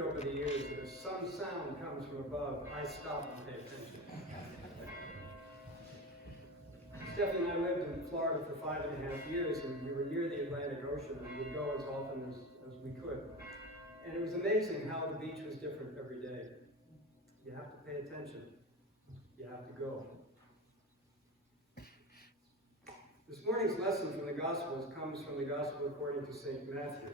learned over the years that if some sound comes from above, I stop and pay attention. Stephanie and I lived in Florida for 5.5 years, and we were near the Atlantic Ocean, and we'd go as often as we could. And it was amazing how the beach was different every day. You have to pay attention. You have to go. This morning's lesson from the Gospels comes from the Gospel according to St. Matthew.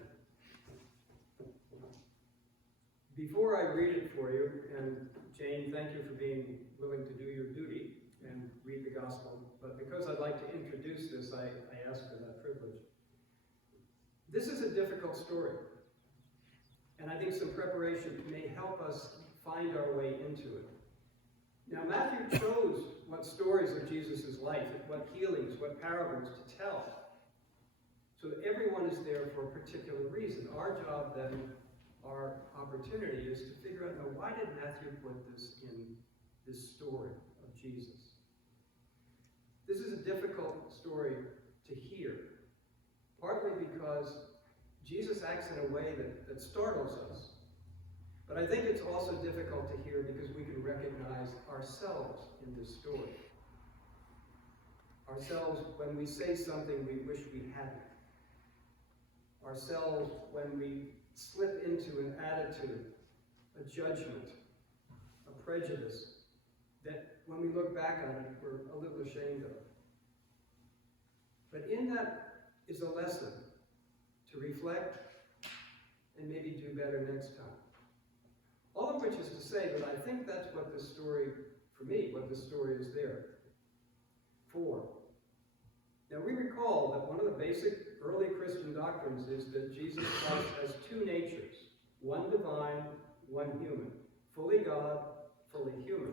Before I read it for you, and Jane, thank you for being willing to do your duty and read the Gospel, but because I'd like to introduce this, I ask for that privilege. This is a difficult story, and I think some preparation may help us find our way into it. Now, Matthew chose what stories of Jesus' life, what healings, what parables to tell, so that everyone is there for a particular reason. Our job then, our opportunity, is to figure out, now, why did Matthew put this in this story of Jesus? This is a difficult story to hear, partly because Jesus acts in a way that startles us. But I think it's also difficult to hear because we can recognize ourselves in this story. Ourselves when we say something we wish we hadn't. Ourselves when we slip into an attitude, a judgment, a prejudice, that when we look back on it, we're a little ashamed of. But in that is a lesson to reflect and maybe do better next time. All of which is to say that I think that's what this story, for me, what this story is there for. Now we recall that one of the basic early Christian doctrines is that Jesus Christ has two natures, one divine, one human, fully God, fully human.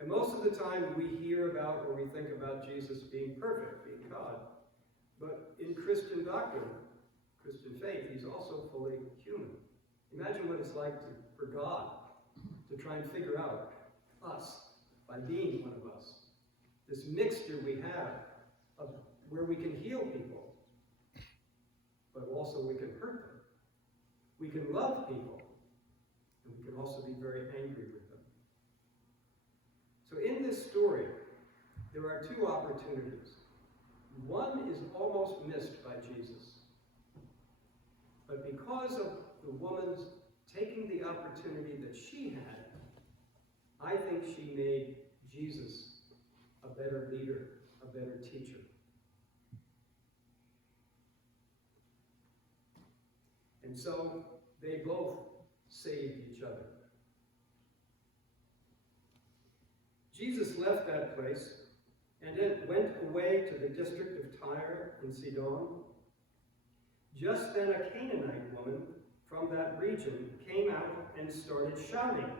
And most of the time we hear about or we think about Jesus being perfect, being God. But in Christian doctrine, Christian faith, he's also fully human. Imagine what it's like for God to try and figure out us by being one of us. This mixture we have of where we can heal people, but also we can hurt them. We can love people, and we can also be very angry with them. So in this story, there are two opportunities. One is almost missed by Jesus. But because of the woman's taking the opportunity that she had, I think she made Jesus a better leader, a better teacher. And so they both saved each other. Jesus left that place and then went away to the district of Tyre and Sidon. Just then a Canaanite woman from that region came out and started shouting,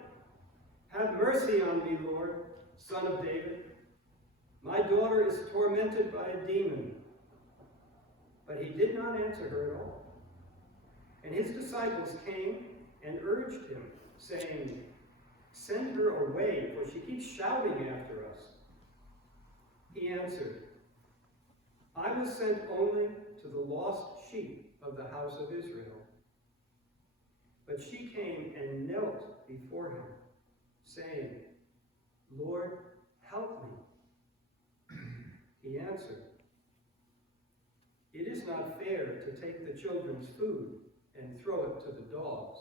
"Have mercy on me, Lord, Son of David. My daughter is tormented by a demon." But he did not answer her at all. And his disciples came and urged him, saying, "Send her away, for she keeps shouting after us." He answered, "I was sent only to the lost sheep of the house of Israel." But she came and knelt before him, saying, "Lord, help me." He answered, "It is not fair to take the children's food and throw it to the dogs."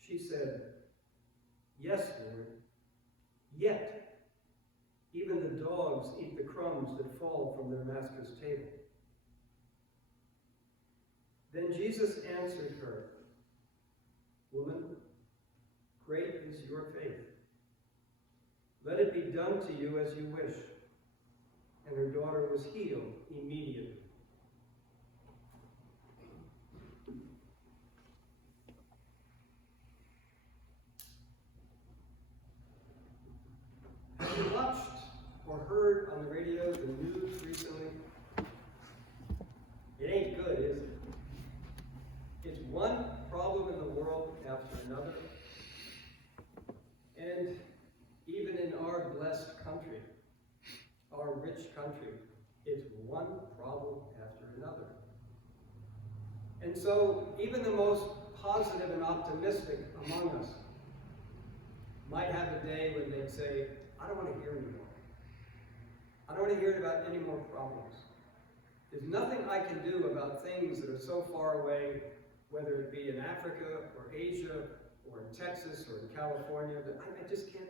She said, "Yes, Lord, yet even the dogs eat the crumbs that fall from their master's table." Then Jesus answered her, "Woman, great is your faith. Let it be done to you as you wish." And her daughter was healed immediately. Have you watched or heard on the radio the news recently? It ain't good, is it? It's one problem in the world after another. And even in our blessed country, our rich country, it's one problem after another. And so even the most positive and optimistic among us might have a day when they'd say, I don't want to hear anymore. I don't want to hear about any more problems. There's nothing I can do about things that are so far away, whether it be in Africa or Asia or in Texas or in California, that I just can't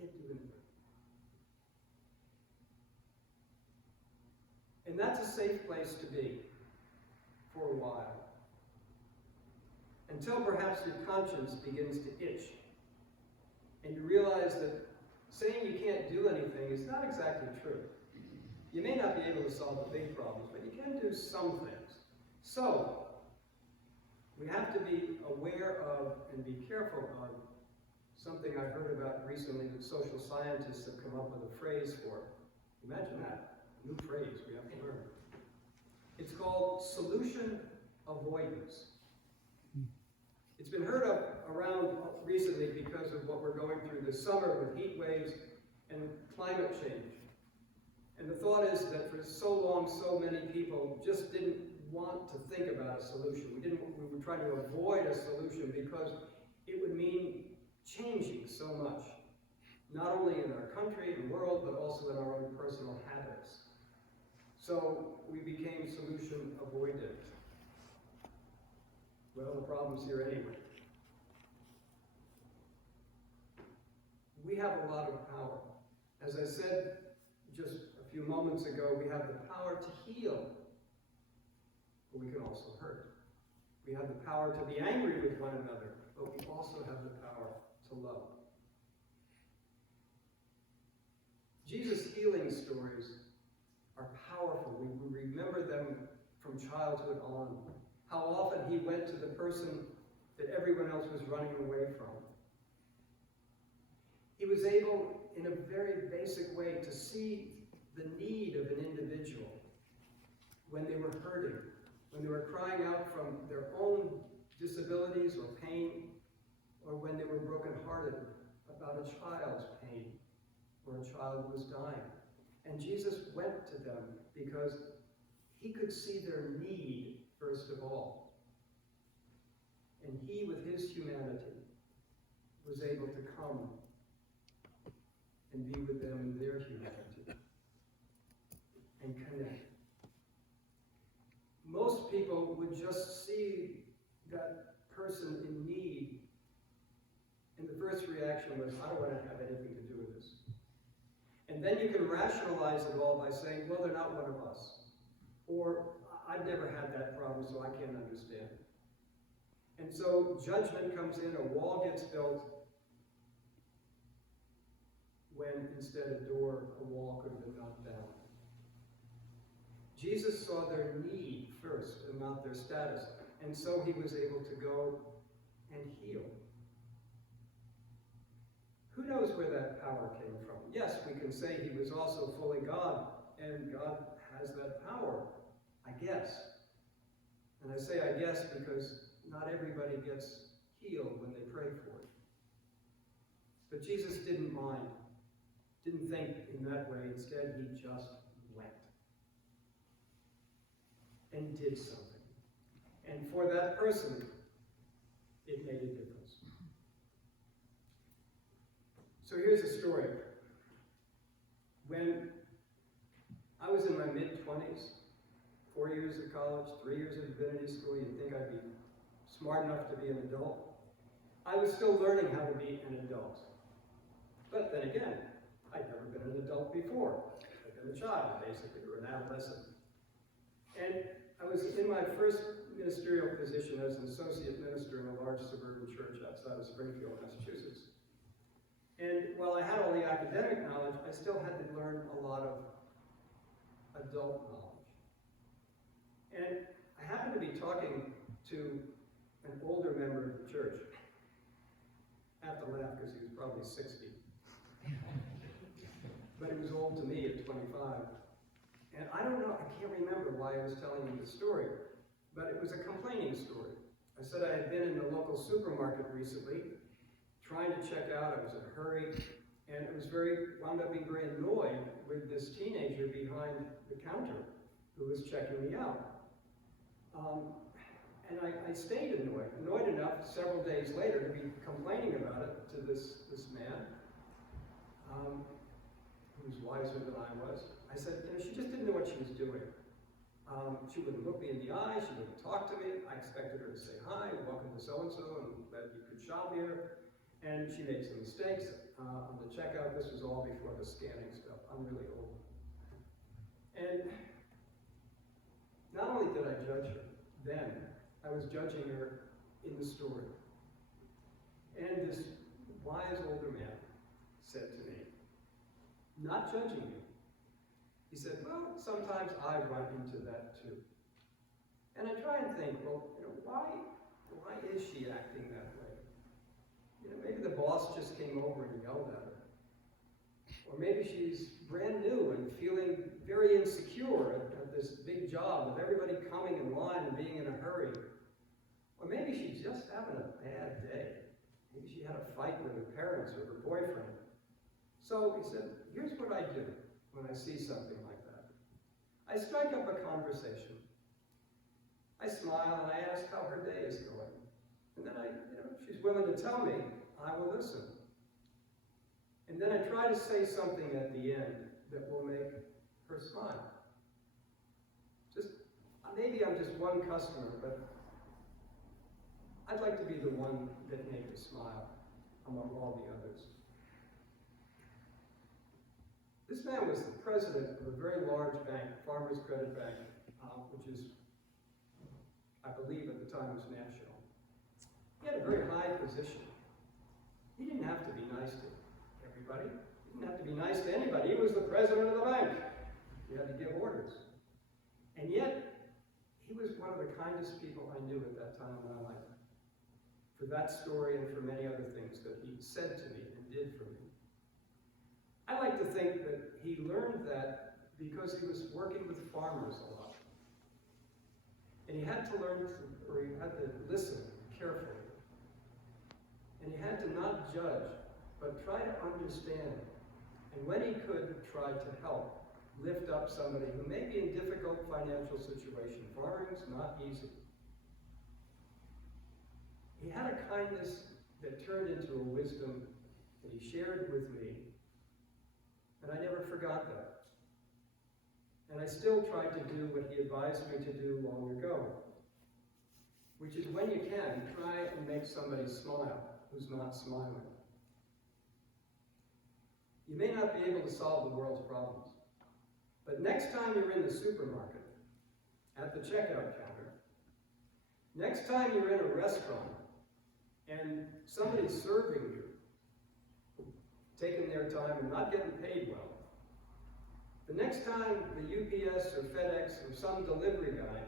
do anything. And that's a safe place to be for a while. Until perhaps your conscience begins to itch and you realize that saying you can't do anything is not exactly true. You may not be able to solve the big problems, but you can do some things. So, we have to be aware of and be careful of something I heard about recently that social scientists have come up with a phrase for. Imagine that, a new phrase we have to learn. It's called solution avoidance. It's been heard of around recently because of what we're going through this summer with heat waves and climate change. And the thought is that for so long, so many people just didn't want to think about a solution. We were trying to avoid a solution because it would mean changing so much, not only in our country and world, but also in our own personal habits. So we became solution avoidant. Well, the problem's here anyway. We have a lot of power. As I said just a few moments ago, we have the power to heal, but we can also hurt. We have the power to be angry with one another, but we also have the power to love. Jesus' healing stories are powerful. We remember them from childhood on. How often he went to the person that everyone else was running away from. He was able, in a very basic way, to see the need of an individual when they were hurting, when they were crying out from their own disabilities or pain, or when they were brokenhearted about a child's pain, or a child who was dying. And Jesus went to them because he could see their need first of all. And he, with his humanity, was able to come and be with them in their humanity and connect. Most people would just see that person in need, and the first reaction was, I don't want to have anything to do with this. And then you can rationalize it all by saying, well, they're not one of us. Or, I've never had that problem, so I can't understand it. And so judgment comes in, a wall gets built, when instead a wall could have been knocked down. Jesus saw their need first and not their status, and so he was able to go and heal. Who knows where that power came from? Yes, we can say he was also fully God, and God has that power, I guess. And I say I guess because not everybody gets healed when they pray for it. But Jesus didn't mind, didn't think in that way. Instead, he just went and did something. And for that person, it made a difference. So here's a story. When I was in my mid-20s, 4 years of college, 3 years of divinity school, you'd think I'd be smart enough to be an adult. I was still learning how to be an adult. But then again, I'd never been an adult before. I'd been a child, basically, or an adolescent. And I was in my first ministerial position as an associate minister in a large suburban church outside of Springfield, Massachusetts. And while I had all the academic knowledge, I still had to learn a lot of adult knowledge. And I happened to be talking to an older member of the church. I have to laugh because he was probably 60. But he was old to me at 25. And I don't know, I can't remember why I was telling him the story, but it was a complaining story. I said I had been in the local supermarket recently, trying to check out. I was in a hurry, and it was wound up being very annoyed with this teenager behind the counter who was checking me out. And I stayed annoyed enough several days later to be complaining about it to this man, who was wiser than I was. I said, she just didn't know what she was doing. She wouldn't look me in the eye, she wouldn't talk to me. I expected her to say hi, welcome to so-and-so, and that you could shop here. And she made some mistakes on the checkout. This was all before the scanning stuff. I'm really old. And not only did I judge her then, I was judging her in the story. And this wise older man said to me, not judging me, he said, well, sometimes I run into that too. And I try and think, well, why is she acting that way? Maybe the boss just came over and yelled at her. Or maybe she's brand new and feeling very insecure at this big job with everybody coming in line and being in a hurry. Or maybe she's just having a bad day. Maybe she had a fight with her parents or her boyfriend. So he said, here's what I do when I see something like that. I strike up a conversation. I smile and I ask how her day is going. And then if she's willing to tell me, I will listen. And then I try to say something at the end that will make her smile. Maybe I'm just one customer, but I'd like to be the one that made her smile among all the others. This man was the president of a very large bank, Farmers Credit Bank, which is, I believe at the time, was national. He had a very high position. He didn't have to be nice to everybody. He didn't have to be nice to anybody. He was the president of the bank. He had to give orders. And yet, he was one of the kindest people I knew at that time in my life. For that story and for many other things that he said to me and did for me. I like to think that he learned that because he was working with farmers a lot. And he had to listen carefully. And he had to not judge, but try to understand. And when he could, try to help lift up somebody who may be in difficult financial situation. Farming's not easy. He had a kindness that turned into a wisdom that he shared with me, and I never forgot that. And I still try to do what he advised me to do long ago, which is when you can, try and make somebody smile who's not smiling. You may not be able to solve the world's problems, but next time you're in the supermarket, at the checkout counter, next time you're in a restaurant, and somebody's serving you, taking their time and not getting paid well, the next time the UPS or FedEx or some delivery guy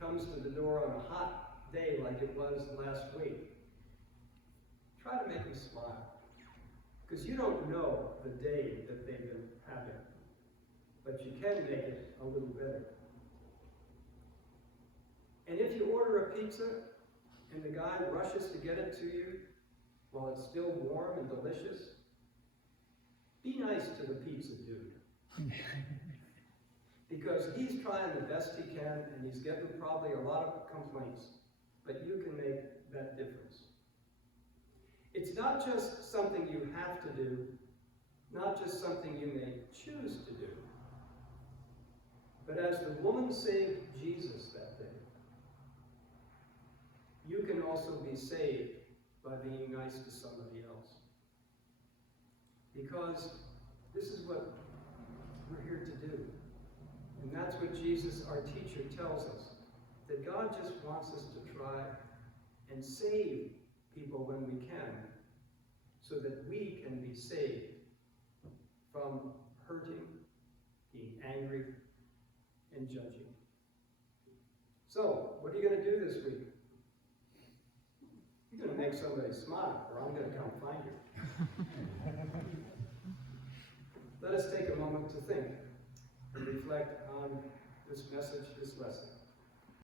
comes to the door on a hot day like it was last week, try to make them smile. Because you don't know the day that they've been having, but you can make it a little better. And if you order a pizza and the guy rushes to get it to you while it's still warm and delicious, be nice to the pizza dude. Because he's trying the best he can and he's getting probably a lot of complaints, but you can make that difference. It's not just something you have to do, not just something you may choose to do, but as the woman saved Jesus that day, you can also be saved by being nice to somebody else. Because this is what we're here to do. And that's what Jesus, our teacher, tells us. That God just wants us to try and save people when we can, so that we can be saved from hurting, being angry, and judging. So, what are you going to do this week? You're going to make somebody smile, or I'm going to come find you. Let us take a moment to think and reflect on this message, this lesson.